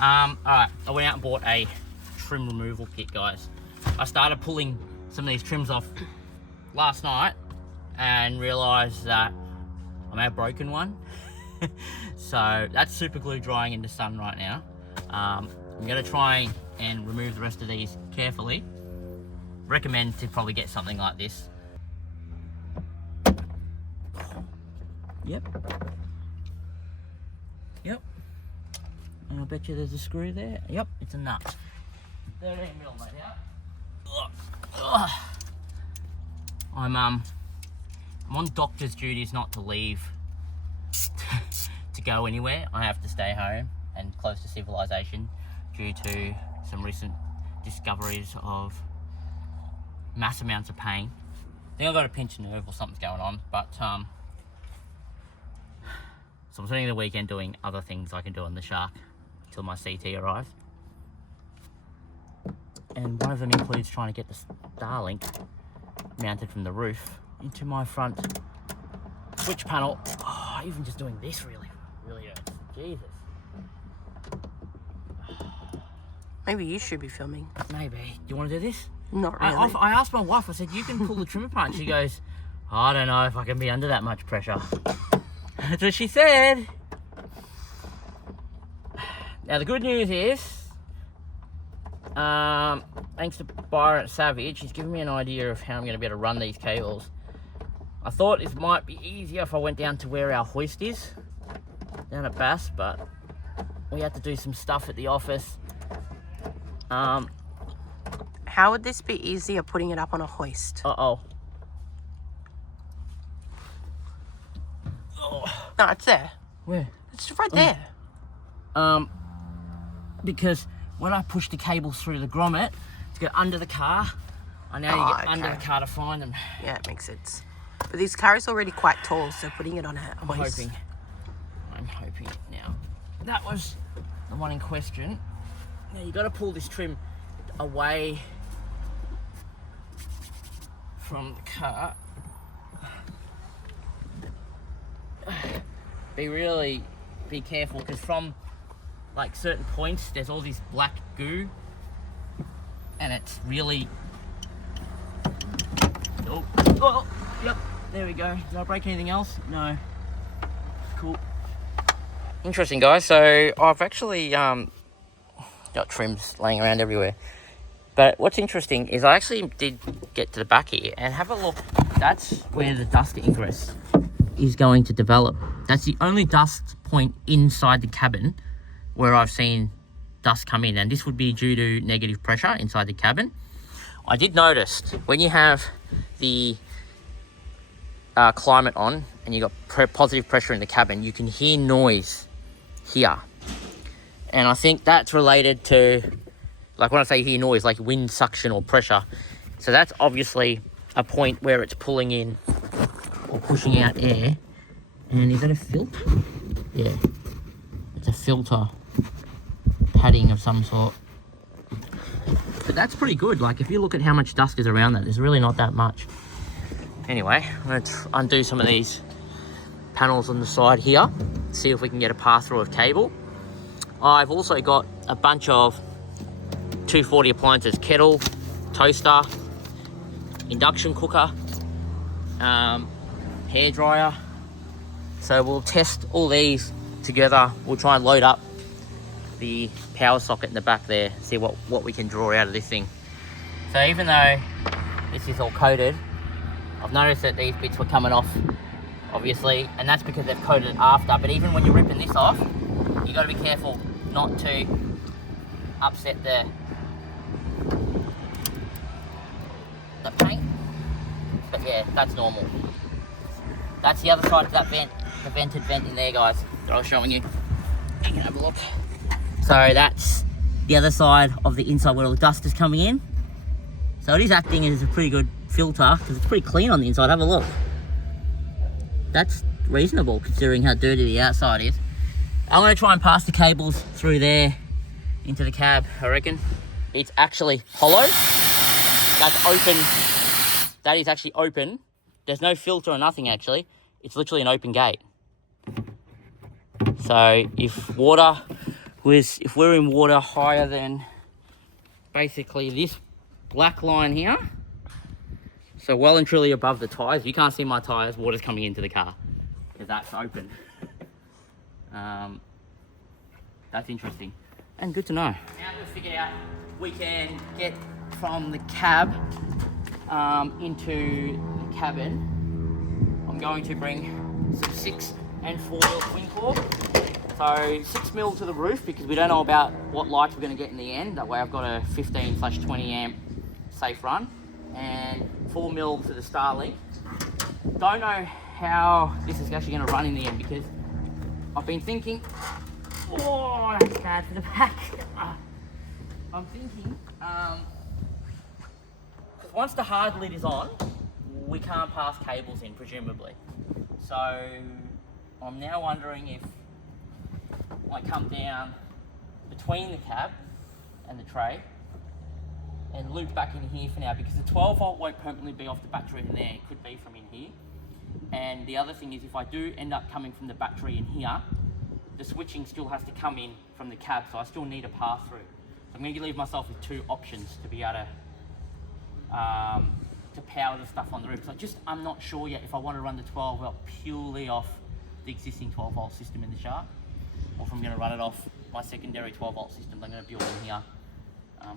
Alright, I went out and bought a trim removal kit, guys. I started pulling some of these trims off last night and realised that I may have broken one. So that's super glue drying in the sun right now. I'm going to try and remove the rest of these carefully. Recommend to probably get something like this. Yep. And I bet you there's a screw there. Yep, it's a nut. 13mm mate out. I'm on doctor's duties not to leave to go anywhere. I have to stay home and close to civilization due to some recent discoveries of mass amounts of pain. I think I've got a pinched nerve or something's going on, but so I'm spending the weekend doing other things I can do on the Shark until my CT arrives. And one of them includes trying to get the Starlink mounted from the roof into my front switch panel. Oh, even just doing this really hurts. Jesus. Maybe you should be filming. Maybe. Do you want to do this? Not really. I asked my wife, I said, you can pull the trim apart. And she goes, I don't know if I can be under that much pressure. That's what she said. Now the good news is, thanks to Byron at Savage, he's given me an idea of how I'm going to be able to run these cables. I thought it might be easier if I went down to where our hoist is, down at Bass, but we had to do some stuff at the office. How would this be easier putting it up on a hoist? Oh. No, it's there. Where? It's right there. Because when I push the cables through the grommet to go under the car, I now you get under the car to find them. Yeah, it makes sense. But this car is already quite tall, so putting it on a hoist. I'm hoping. Now, that was the one in question. Now you got to pull this trim away from the car. Be careful, because from like certain points there's all this black goo and it's really yep, there we go. Did I break anything else? No. Cool. Interesting, guys. So I've actually got trims laying around everywhere, but what's interesting is I actually did get to the back here and have a look. That's where the dust ingress is going to develop. That's the only dust point inside the cabin where I've seen dust come in, and this would be due to negative pressure inside the cabin. I did notice when you have the climate on and you got positive pressure in the cabin, you can hear noise here, and I think that's related to, like when I say hear noise, like wind suction or pressure. So that's obviously a point where it's pulling in or pushing out air. And is that a filter? Yeah, it's a filter padding of some sort. But that's pretty good. Like if you look at how much dust is around that, there's really not that much. Anyway, I'm going to undo some of these panels on the side here, see if we can get a pass through of cable. I've also got a bunch of 240 appliances: kettle, toaster, induction cooker, hairdryer. So we'll test all these together. We'll try and load up the power socket in the back there, see what we can draw out of this thing. So even though this is all coated, I've noticed that these bits were coming off, obviously, and that's because they've coated it after. But even when you're ripping this off, you got to be careful not to upset the paint. But yeah, that's normal. That's the other side of that vent, the vented vent in there, guys, that I was showing you. You can have a look. So that's the other side of the inside where all the dust is coming in. So it is acting as a pretty good filter because it's pretty clean on the inside. Have a look. That's reasonable considering how dirty the outside is. I'm going to try and pass the cables through there into the cab, I reckon. It's actually hollow. That's open. That is actually open. There's no filter or nothing, actually. It's literally an open gate. So if water was if we're in water higher than basically this black line here, so well and truly above the tyres. You can't see my tyres, water's coming into the car because that's open. That's interesting and good to know. Now that we've figured out we can get from the cab into the cabin, I'm going to bring some 6 and 4 mil twin core. So 6 mil to the roof because we don't know about what lights we're going to get in the end. That way I've got a 15/20 amp safe run, and 4 mil to the Starlink. Don't know how this is actually going to run in the end because I've been thinking, oh, that's bad for the back. I'm thinking, because once the hard lid is on, we can't pass cables in, presumably. So I'm now wondering if I come down between the cab and the tray and loop back in here for now, because the 12 volt won't permanently be off the battery in there. It could be from in here. And the other thing is, if I do end up coming from the battery in here, the switching still has to come in from the cab, so I still need a pass through. So I'm going to leave myself with 2 options to be able to power the stuff on the roof. So I'm not sure yet if I want to run the 12 volt purely off the existing 12 volt system in the Shark, or if I'm going to run it off my secondary 12 volt system I'm going to build in here,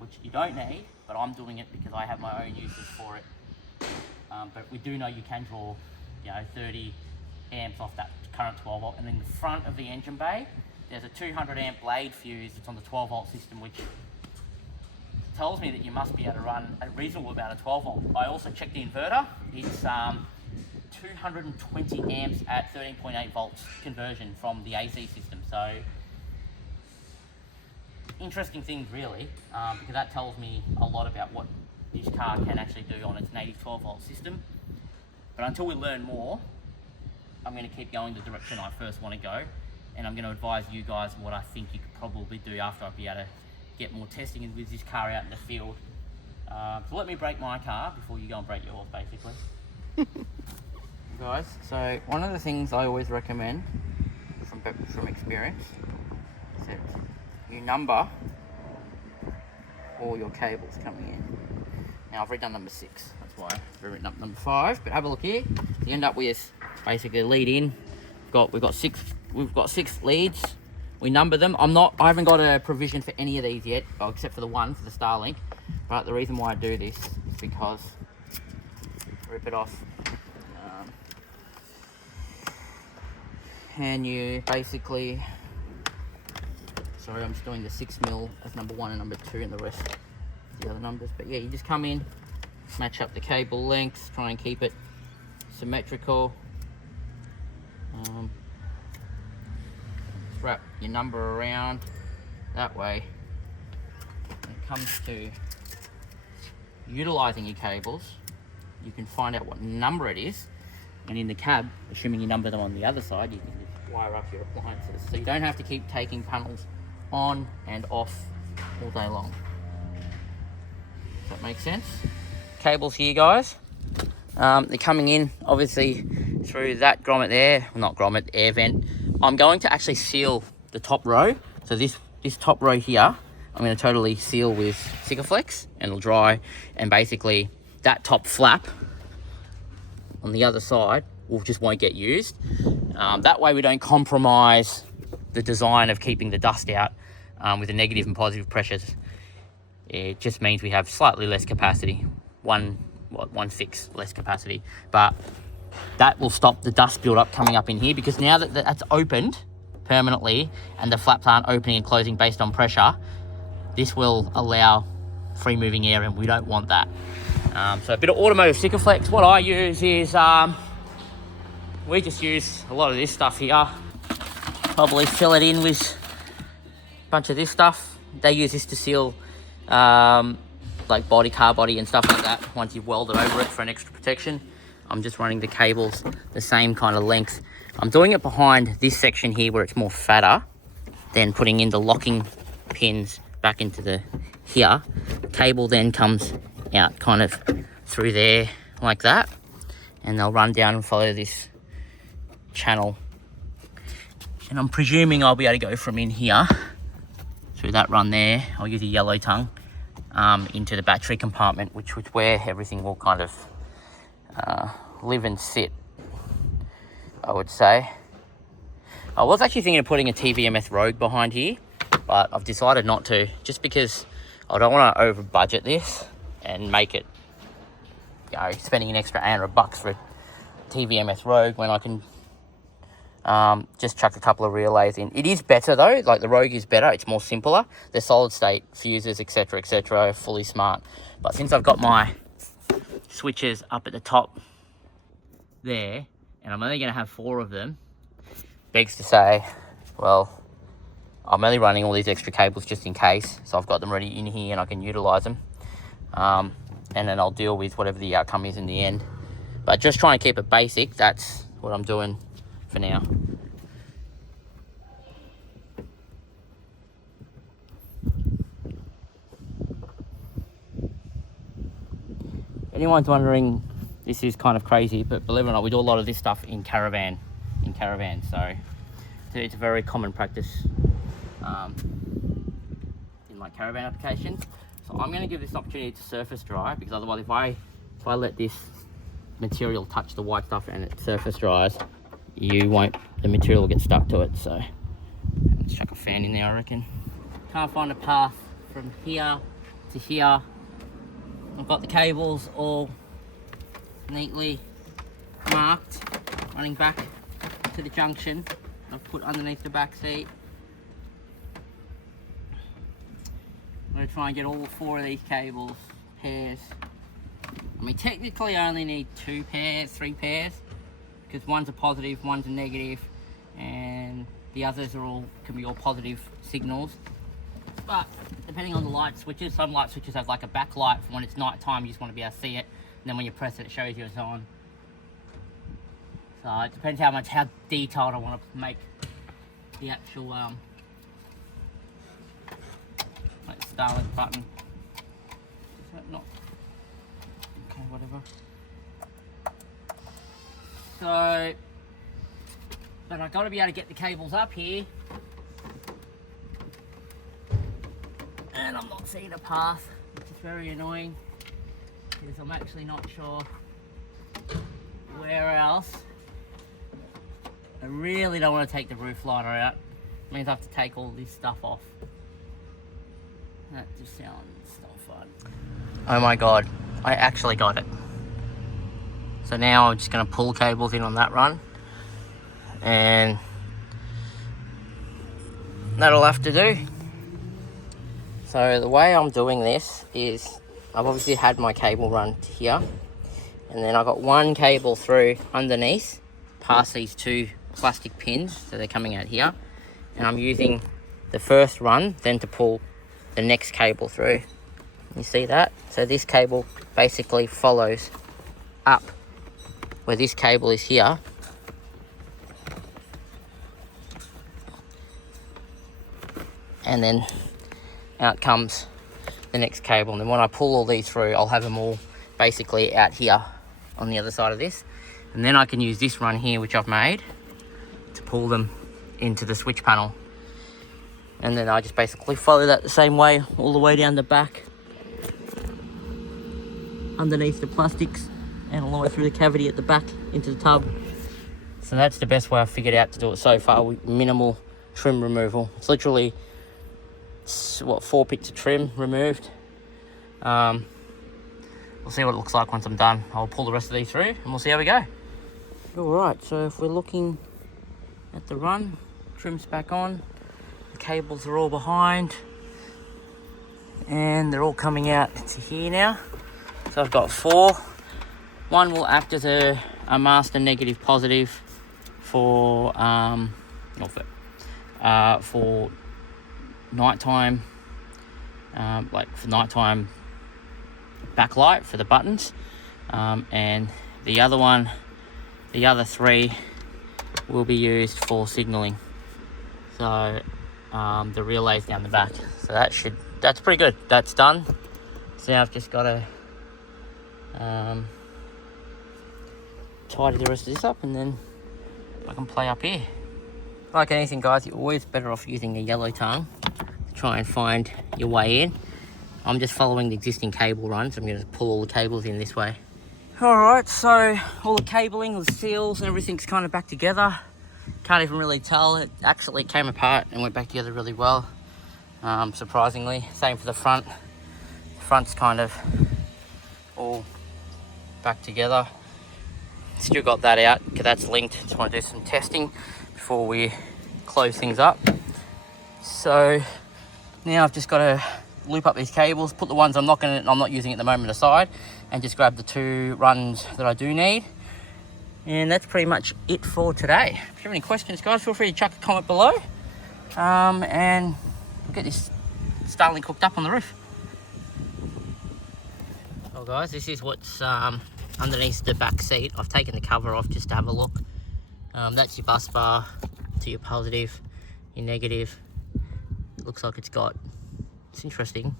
which you don't need, but I'm doing it because I have my own uses for it. But we do know you can draw, 30 amps off that current 12 volt, and in the front of the engine bay there's a 200 amp blade fuse that's on the 12 volt system, which tells me that you must be able to run a reasonable amount of 12 volt. I also checked the inverter. It's 220 amps at 13.8 volts conversion from the AC system. So interesting things really, because that tells me a lot about what this car can actually do on its native 12 volt system. But until we learn more, I'm going to keep going the direction I first want to go, and I'm going to advise you guys what I think you could probably do after I be able to get more testing with this car out in the field. So let me break my car before you go and break yours, basically. Guys, so one of the things I always recommend from experience is that you number all your cables coming in. Now I've redone number 6, that's why I've written up number 5, but have a look here. You end up with basically a lead in. We've got 6 leads. We number them. I haven't got a provision for any of these yet, except for the one for the Starlink. But the reason why I do this is because rip it off, and you basically, sorry, I'm just doing the 6 mil as number 1 and number 2 and the rest the other numbers. But yeah, you just come in, match up the cable lengths, try and keep it symmetrical. Wrap your number around that way. When it comes to utilizing your cables, you can find out what number it is, and in the cab, assuming you number them on the other side, you can just wire up your appliances, so you don't have to keep taking panels on and off all day long. Does that make sense? Cables here, guys. They're coming in obviously through that grommet there, well, not grommet, air vent. I'm going to actually seal the top row. So this top row here, I'm going to totally seal with Sikaflex, and it'll dry. And basically that top flap on the other side just won't get used. That way we don't compromise the design of keeping the dust out with the negative and positive pressures. It just means we have slightly less capacity, 1/6 less capacity, but that will stop the dust build-up coming up in here, because now that that's opened permanently and the flaps aren't opening and closing based on pressure, this will allow free moving air, and we don't want that. So a bit of automotive Sikaflex. What I use is, we just use a lot of this stuff here. Probably fill it in with a bunch of this stuff. They use this to seal like car body and stuff like that once you've welded over it for an extra protection. I'm just running the cables the same kind of length. I'm doing it behind this section here where it's more fatter, then putting in the locking pins back into the here. The cable then comes out kind of through there like that, and they'll run down and follow this channel. And I'm presuming I'll be able to go from in here through that run there, I'll use a yellow tongue into the battery compartment, which is where everything will kind of live and sit, I would say. I was actually thinking of putting a TVMS Rogue behind here, but I've decided not to, just because I don't want to over budget this and make it, you know, spending an extra $100 for a TVMS Rogue when I can just chuck a couple of relays in. It is better though, like the Rogue is better, it's more simpler. The solid state fuses, etc, are fully smart. But since I've got my switches up at the top there, and I'm only going to have 4 of them, begs to say, well, I'm only running all these extra cables just in case, so I've got them ready in here and I can utilize them, and then I'll deal with whatever the outcome is in the end. But just trying to keep it basic, that's what I'm doing for now. Anyone's wondering, this is kind of crazy, but believe it or not, we do a lot of this stuff in caravan, so it's a very common practice in like caravan applications. So I'm going to give this opportunity to surface dry, because otherwise if I let this material touch the white stuff and it surface dries, the material will get stuck to it. So let's chuck a fan in there, I reckon. Can't find a path from here to here. I've got the cables all neatly marked, running back to the junction. I've put underneath the back seat. I'm going to try and get all 4 of these cables, pairs. I mean, technically I only need 2 pairs, 3 pairs, because one's a positive, one's a negative, and the others can be all positive signals. But depending on the light switches, some light switches have like a backlight for when it's night time, you just want to be able to see it, and then when you press it, it shows you it's on. So it depends how detailed I want to make the actual like Starlink button. Is that not? Okay, whatever. So, but I've got to be able to get the cables up here, and I'm not seeing a path, which is very annoying, because I'm actually not sure where else. I really don't want to take the roof liner out. It means I have to take all this stuff off. That just sounds not fun. Oh my god, I actually got it. So now I'm just going to pull cables in on that run, and that'll have to do. So the way I'm doing this is, I've obviously had my cable run to here, and then I've got one cable through underneath past these 2 plastic pins, so they're coming out here, and I'm using the first run then to pull the next cable through. You see that? So this cable basically follows up where this cable is here, and then out comes the next cable, and then when I pull all these through, I'll have them all basically out here on the other side of this, and then I can use this run here which I've made to pull them into the switch panel, and then I just basically follow that the same way all the way down the back underneath the plastics and all the way through the cavity at the back into the tub. So that's the best way I've figured out to do it so far, with minimal trim removal. It's literally, what, 4 bits of trim removed. We'll see what it looks like once I'm done. I'll pull the rest of these through and we'll see how we go. Alright, so if we're looking at the run, trim's back on, the cables are all behind, and they're all coming out to here now. So I've got 4. One will act as a master negative positive for nighttime, like for nighttime backlight for the buttons, and the other 3 will be used for signaling. So the relays down the back. So that's pretty good. That's done. So now I've just got to tidy the rest of this up, and then I can play up here. Like anything, guys, you're always better off using a yellow tongue to try and find your way in. I'm just following the existing cable runs. I'm going to pull all the cables in this way. Alright, so all the cabling, all the seals and everything's kind of back together. Can't even really tell. It actually came apart and went back together really well, surprisingly. Same for the front. The front's kind of all back together. Still got that out because that's linked. Just want to do some testing before we close things up. So now I've just got to loop up these cables, put the ones I'm not using at the moment aside, and just grab the 2 runs that I do need. And that's pretty much it for today. If you have any questions, guys, feel free to chuck a comment below. And we'll get this Starlink hooked up on the roof. Well, guys, this is what's underneath the back seat. I've taken the cover off just to have a look. That's your bus bar to your positive, your negative. It looks like it's interesting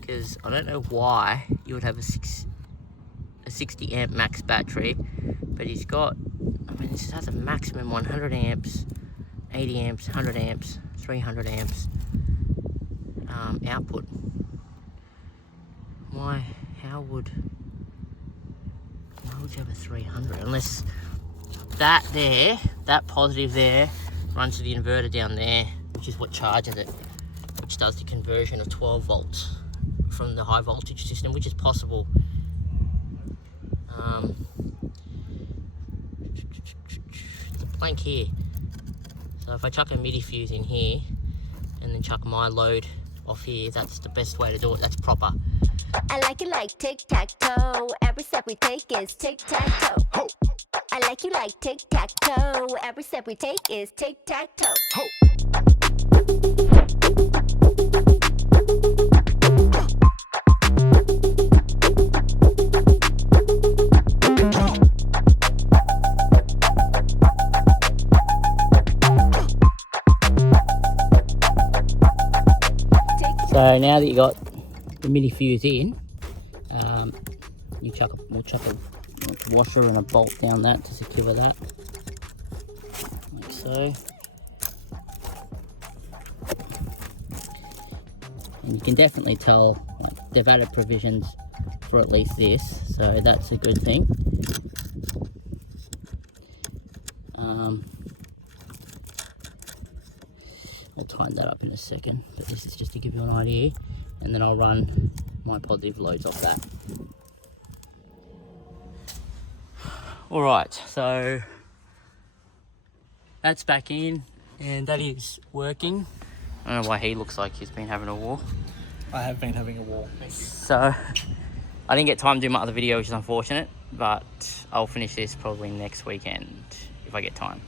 because I don't know why you would have a 60 amp max battery, but he's got, I mean, this has a maximum 100 amps, 80 amps, 100 amps, 300 amps output. How would you have a 300? Unless that positive there runs to the inverter down there, which is what charges it, which does the conversion of 12 volts from the high voltage system, which is possible. The blank here. So if I chuck a MIDI fuse in here and then chuck my load off here, that's the best way to do it. That's proper. I like it like tic-tac-toe. Every step we take is tic-tac-toe. I like you like tic-tac-toe. Every step we take is tic-tac-toe. So now that you got the MIDI fuse in, we'll chuck a washer and a bolt down that to secure that, like so. And you can definitely tell, like, they've added provisions for at least this, so that's a good thing. I'll tighten that up in a second, but this is just to give you an idea, and then I'll run my positive loads off that. Alright, so that's back in and that is working. I don't know why he looks like he's been having a war. I have been having a war. Thank you. So I didn't get time to do my other video, which is unfortunate, but I'll finish this probably next weekend if I get time.